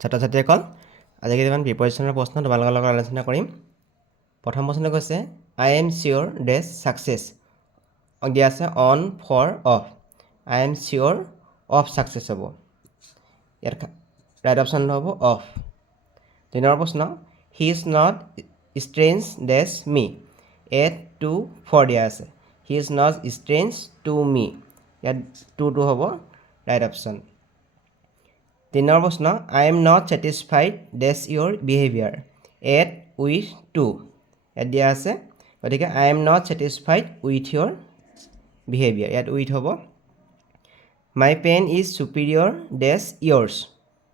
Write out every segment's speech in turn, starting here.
ছাত্ৰ ছাত্ৰীসকল আজি কেইটামান প্ৰিপেৰেশ্যনৰ প্ৰশ্ন তোমালোকৰ লগত আলোচনা কৰিম। প্ৰথম প্ৰশ্ন কৈছে আই এম চিয়'ৰ ডেছ ছাকচেছ দিয়া আছে on for of. I am sure of success হ'ব, ইয়াত ৰাইট অপশ্যন হ'ব অফ। 2 নম্বৰ প্ৰশ্ন he is not strange dash me at to for দিয়া আছে। He is not strange to me, ইয়াত to হ'ব ৰাইট অপশ্যন। 3 নম্বৰ প্ৰশ্ন I am not satisfied dash your behaviour at with to, ইয়াত দিয়া আছে, গতিকে I am not satisfied with your behaviour, ইয়াত উইথ হ'ব। মাই পেন ইজ ছুপিৰিয়ৰ ডেছ ইয়'ৰ্ছ,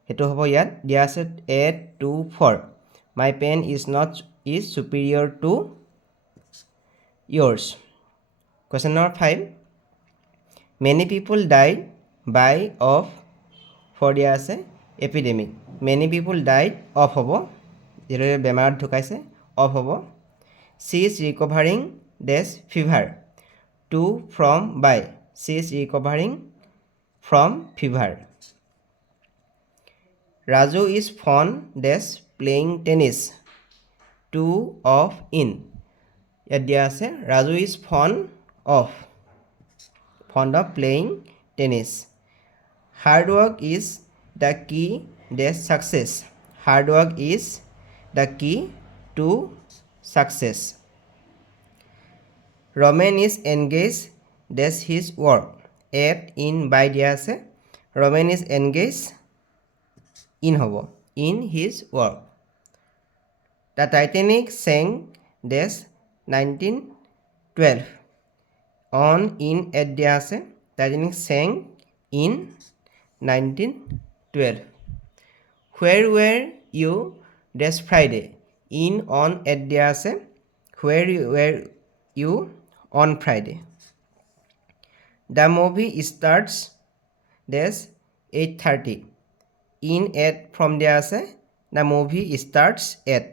সেইটো হ'ব, ইয়াত দিয়া আছে at to for. My pen is superior to yours. Question number 5 many people died by of for দিয়া আছে epidemic. Many people died of হ'ব, যিদৰে বেমাৰত ঢুকাইছে অফ হ'ব। She is recovering dash fever to from by, she is recovering from fever. Raju is fond dash playing tennis to of in, ইয়াত দিয়া আছে Raju is fond of playing tennis. Hard work is the কি dash success, hard work is the key to success. Ramen is engage dash his work at in by দিয়া আছে, Ramen is engage in হ'ব, in his work. The Titanic sank dash 1912 on in at দিয়া আছে, Titanic sank in 1912। Where were you dash Friday in on at দিয়া আছে, where were you on Friday. The movie starts dash 8:30 in at from দিয়া আছে, the movie starts at